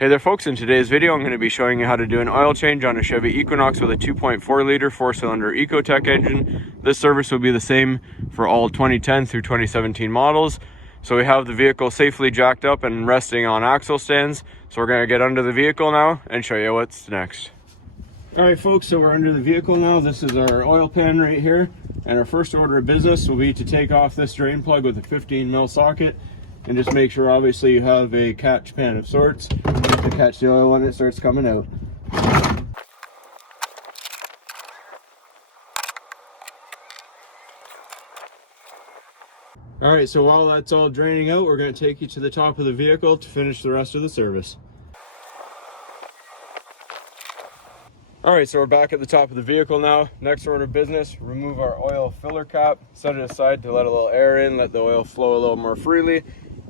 Hey there folks, in today's video I'm going to be showing you how to do an oil change on a Chevy Equinox with a 2.4 liter 4-cylinder Ecotec engine. This service will be the same for all 2010 through 2017 models. So we have the vehicle safely jacked up and resting on axle stands. So we're going to get under the vehicle now and show you what's next. Alright folks, so we're under the vehicle now. This is our oil pan right here. And our first order of business will be to take off this drain plug with a 15mm socket. And just make sure obviously you have a catch pan of sorts to catch the oil when it starts coming out. Alright, so while that's all draining out, we're going to take you to the top of the vehicle to finish the rest of the service. Alright, so we're back at the top of the vehicle now. Next order of business, remove our oil filler cap, set it aside to let a little air in, let the oil flow a little more freely.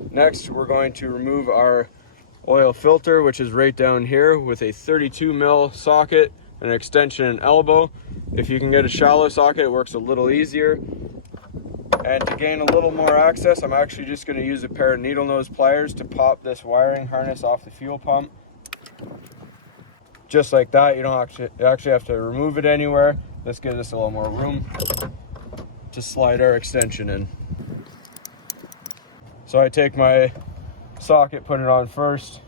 Next, we're going to remove our oil filter, which is right down here with a 32mm socket, an extension and elbow. If you can get a shallow socket, it works a little easier. And to gain a little more access, I'm actually just going to use a pair of needle nose pliers to pop this wiring harness off the fuel pump. Just like that. You don't actually have to remove it anywhere. This gives us a little more room to slide our extension in. So I take my socket, put it on first,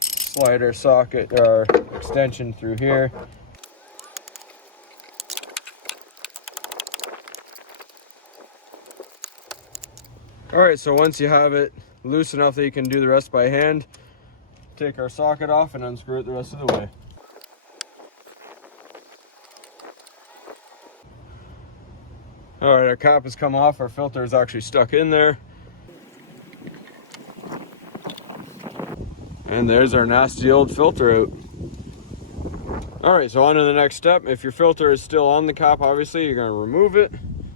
slide our socket, our extension through here. Alright, so once you have it loose enough that you can do the rest by hand, take our socket off and unscrew it the rest of the way. Alright, our cap has come off, our filter is actually stuck in there. And there's our nasty old filter out. Alright, so on to the next step. If your filter is still on the cap, obviously, you're going to remove it,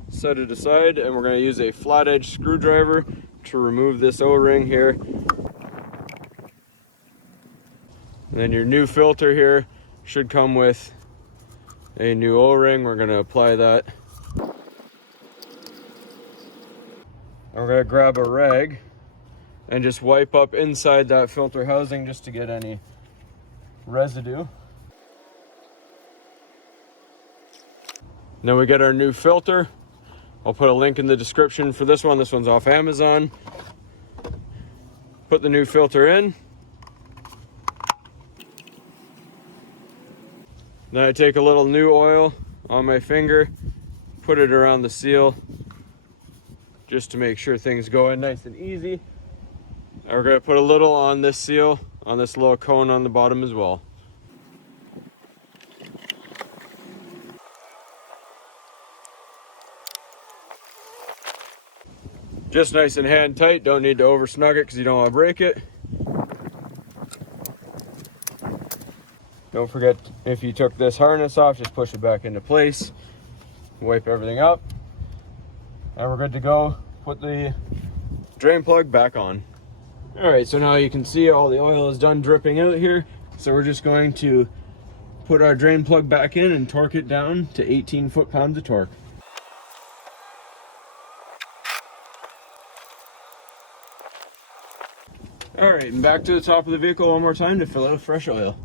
set it aside, and we're going to use a flat edge screwdriver to remove this O-ring here. And then your new filter here should come with a new O-ring. We're going to apply that. We're going to grab a rag and just wipe up inside that filter housing just to get any residue. Then we get our new filter. I'll put a link in the description for this one. This one's off Amazon. Put the new filter in. Then I take a little new oil on my finger, put it around the seal, just to make sure things go in nice and easy. And we're going to put a little on this seal, on this little cone on the bottom as well. Just nice and hand tight, don't need to over snug it because you don't want to break it. Don't forget, if you took this harness off, just push it back into place, wipe everything up, and we're good to go. Put the drain plug back on. Alright, so now you can see all the oil is done dripping out here. So we're just going to put our drain plug back in and torque it down to 18 foot-pounds of torque. Alright, and back to the top of the vehicle one more time to fill out fresh oil.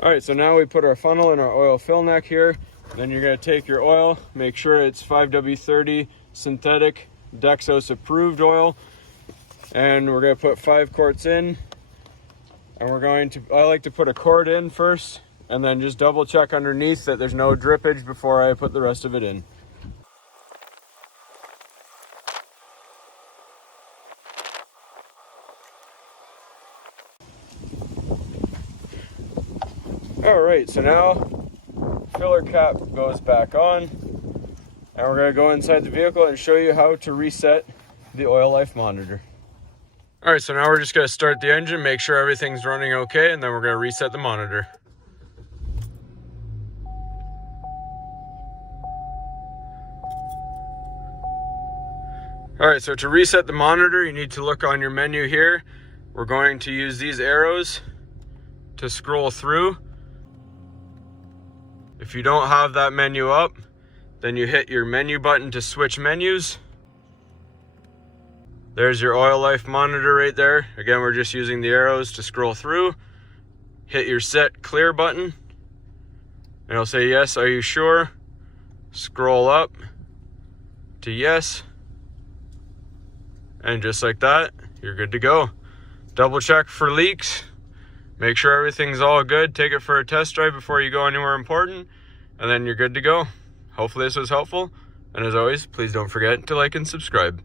Alright, so now we put our funnel in our oil fill neck here. Then you're going to take your oil, make sure it's 5W30 synthetic Dexos approved oil, and we're going to put 5 quarts in, and I like to put a quart in first and then just double check underneath that there's no drippage before I put the rest of it in. Alright, so now filler cap goes back on, and we're going to go inside the vehicle and show you how to reset the oil life monitor. Alright, so now we're just going to start the engine, make sure everything's running okay, and then we're going to reset the monitor. Alright, so to reset the monitor, you need to look on your menu here. We're going to use these arrows to scroll through. If you don't have that menu up, then you hit your menu button to switch menus. There's your oil life monitor right there. Again, we're just using the arrows to scroll through. Hit your set clear button. And it'll say, yes, are you sure? Scroll up to yes. And just like that, you're good to go. Double check for leaks. Make sure everything's all good. Take it for a test drive before you go anywhere important. And then you're good to go. Hopefully this was helpful. And as always, please don't forget to like and subscribe.